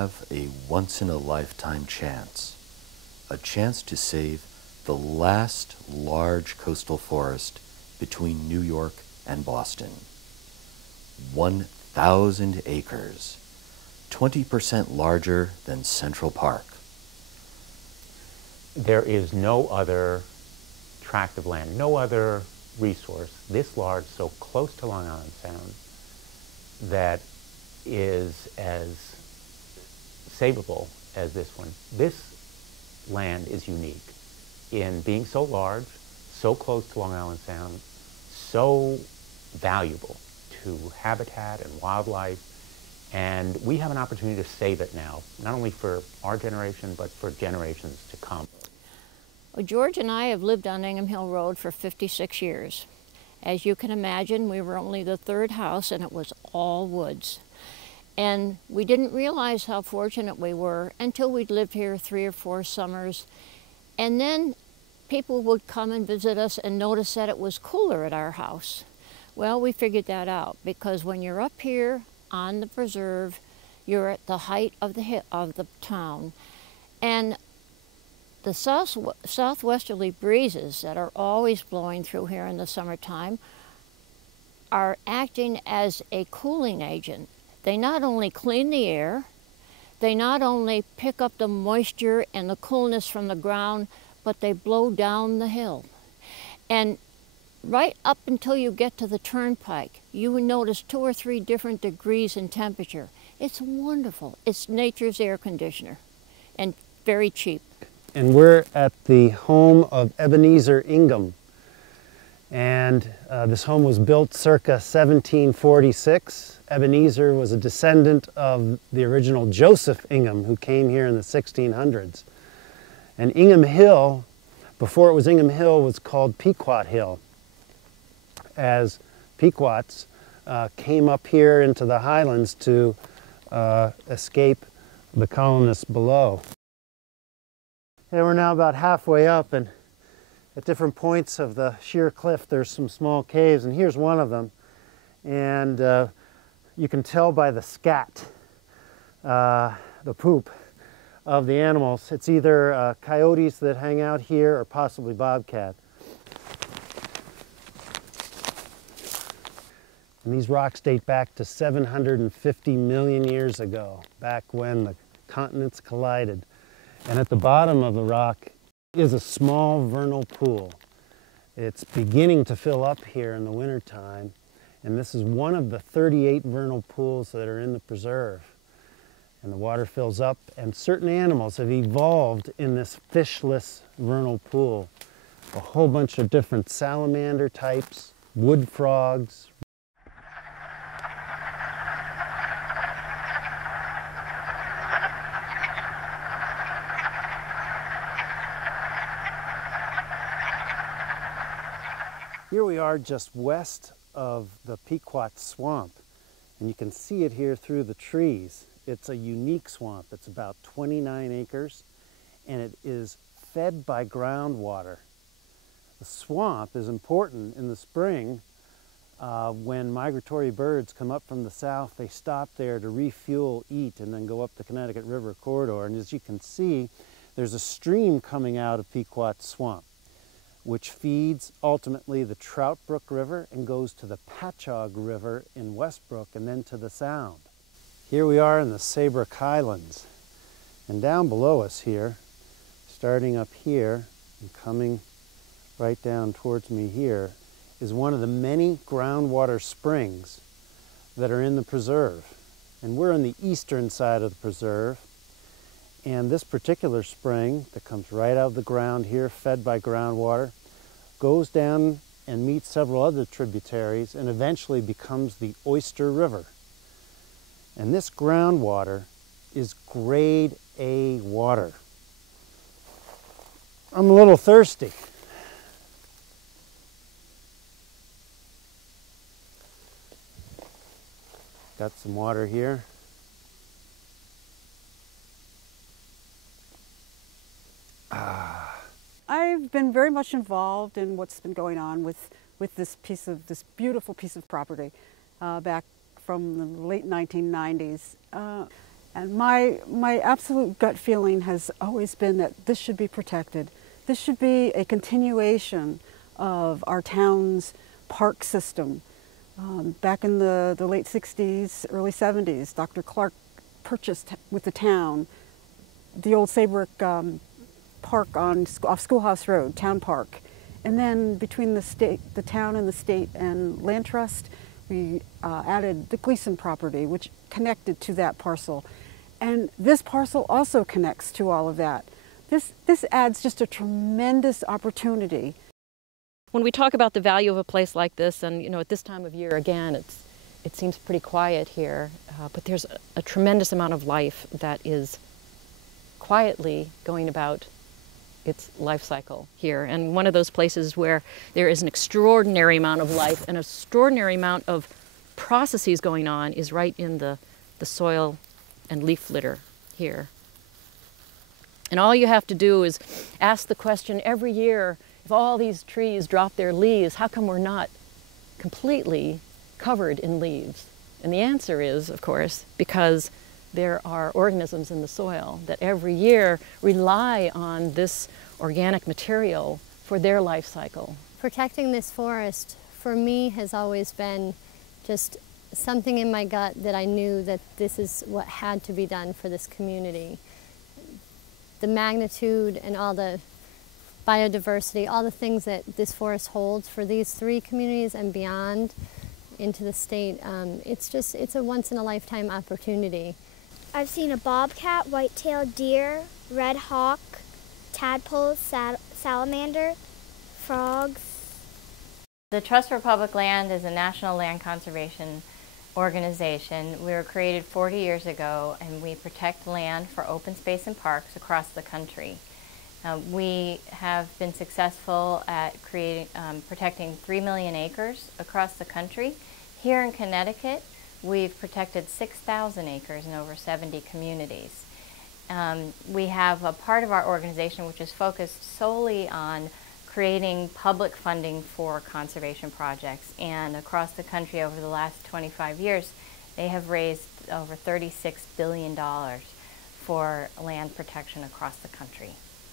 have a once-in-a-lifetime chance, a chance to save the last large coastal forest between New York and Boston. 1,000 acres, 20% larger than Central Park. There is no other tract of land, no other resource this large, so close to Long Island Sound, that is as savable as this one. This land is unique in being so large, so close to Long Island Sound, so valuable to habitat and wildlife, and we have an opportunity to save it now, not only for our generation, but for generations to come. Well, George and I have lived on Ingham Hill Road for 56 years. As you can imagine, we were only the third house and it was all woods. And we didn't realize how fortunate we were until we'd lived here 3 or 4 summers. And then people would come and visit us and notice that it was cooler at our house. Well, we figured that out because when you're up here on the preserve, you're at the height of the town. And the southwesterly breezes that are always blowing through here in the summertime are acting as a cooling agent. They not only clean the air, they not only pick up the moisture and the coolness from the ground, but they blow down the hill. And right up until you get to the turnpike, you would notice 2 or 3 different degrees in temperature. It's wonderful. It's nature's air conditioner and very cheap. And we're at the home of Ebenezer Ingham. And this home was built circa 1746. Ebenezer was a descendant of the original Joseph Ingham, who came here in the 1600s. And Ingham Hill, before it was Ingham Hill, was called Pequot Hill, as Pequots came up here into the highlands to escape the colonists below. And we're now about halfway up, and at different points of the sheer cliff there's some small caves, and here's one of them. And you can tell by the scat, the poop of the animals. It's either coyotes that hang out here or possibly bobcat. And these rocks date back to 750 million years ago, back when the continents collided. And at the bottom of the rock is a small vernal pool. It's beginning to fill up here in the wintertime, and this is one of the 38 vernal pools that are in the preserve. And the water fills up, and certain animals have evolved in this fishless vernal pool. A whole bunch of different salamander types, wood frogs. Here we are just west of the Pequot Swamp, and you can see it here through the trees. It's a unique swamp. It's about 29 acres, and it is fed by groundwater. The swamp is important in the spring. When migratory birds come up from the south, they stop there to refuel, eat, and then go up the Connecticut River corridor. And as you can see, there's a stream coming out of Pequot Swamp, which feeds ultimately the Trout Brook River and goes to the Patchogue River in Westbrook and then to the Sound. Here we are in the Saybrook Highlands, and down below us here, starting up here and coming right down towards me here, is one of the many groundwater springs that are in the preserve. And we're on the eastern side of the preserve, and this particular spring that comes right out of the ground here, fed by groundwater, goes down and meets several other tributaries and eventually becomes the Oyster River. And this groundwater is grade A water. I'm a little thirsty. Got some water here. I've been very much involved in what's been going on with this beautiful piece of property back from the late 1990s. And my absolute gut feeling has always been that this should be protected. This should be a continuation of our town's park system. Back in the late 60s, early 70s, Dr. Clark purchased with the town the old Saybrook Park off Schoolhouse Road, Town Park. And then between the town and the state and land trust, we added the Gleason property, which connected to that parcel. And this parcel also connects to all of that. This adds just a tremendous opportunity. When we talk about the value of a place like this, and at this time of year, again, it seems pretty quiet here, but there's a tremendous amount of life that is quietly going about its life cycle here. And one of those places where there is an extraordinary amount of life and an extraordinary amount of processes going on is right in the soil and leaf litter here. And all you have to do is ask the question every year, if all these trees drop their leaves, how come we're not completely covered in leaves? And the answer is, of course, because there are organisms in the soil that every year rely on this organic material for their life cycle. Protecting this forest, for me, has always been just something in my gut that I knew that this is what had to be done for this community. The magnitude and all the biodiversity, all the things that this forest holds for these three communities and beyond into the state, it's a once-in-a-lifetime opportunity. I've seen a bobcat, white-tailed deer, red hawk, tadpoles, salamander, frogs. The Trust for Public Land is a national land conservation organization. We were created 40 years ago, and we protect land for open space and parks across the country. We have been successful at protecting 3 million acres across the country. Here in Connecticut, we've protected 6,000 acres in over 70 communities. We have a part of our organization which is focused solely on creating public funding for conservation projects, and across the country over the last 25 years they have raised over $36 billion for land protection across the country.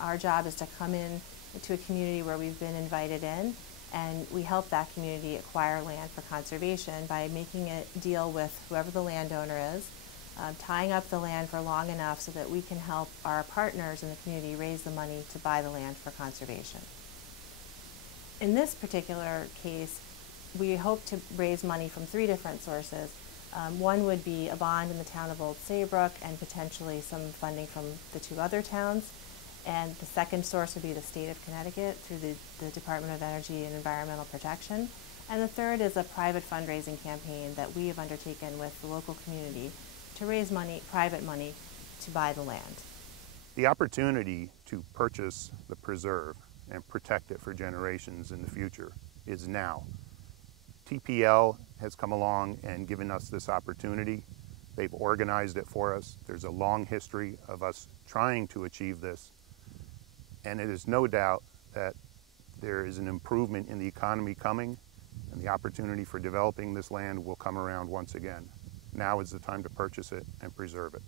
Our job is to come in to a community where we've been invited in, and we help that community acquire land for conservation by making a deal with whoever the landowner is, tying up the land for long enough so that we can help our partners in the community raise the money to buy the land for conservation. In this particular case, we hope to raise money from 3 different sources. One would be a bond in the town of Old Saybrook and potentially some funding from the 2 other towns. And the second source would be the state of Connecticut through the Department of Energy and Environmental Protection. And the third is a private fundraising campaign that we have undertaken with the local community to raise money, private money, to buy the land. The opportunity to purchase the preserve and protect it for generations in the future is now. TPL has come along and given us this opportunity. They've organized it for us. There's a long history of us trying to achieve this. And it is no doubt that there is an improvement in the economy coming, and the opportunity for developing this land will come around once again. Now is the time to purchase it and preserve it.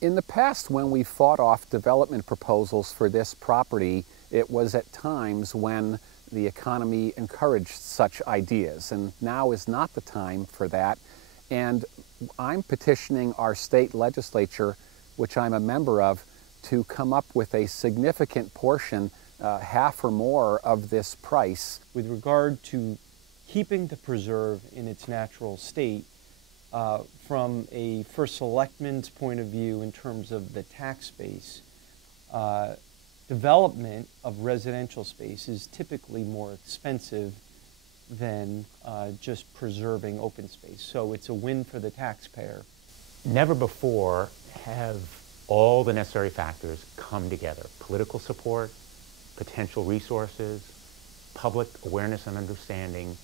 In the past, when we fought off development proposals for this property, it was at times when the economy encouraged such ideas, and now is not the time for that. And I'm petitioning our state legislature, which I'm a member of, to come up with a significant portion, half or more of this price. With regard to keeping the preserve in its natural state, from a First Selectman's point of view in terms of the tax base, development of residential space is typically more expensive than just preserving open space. So it's a win for the taxpayer. Never before have all the necessary factors come together: political support, potential resources, public awareness and understanding.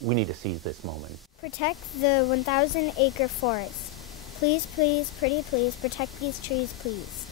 We need to seize this moment. Protect the 1,000-acre forest. Please, please, pretty please, protect these trees, please.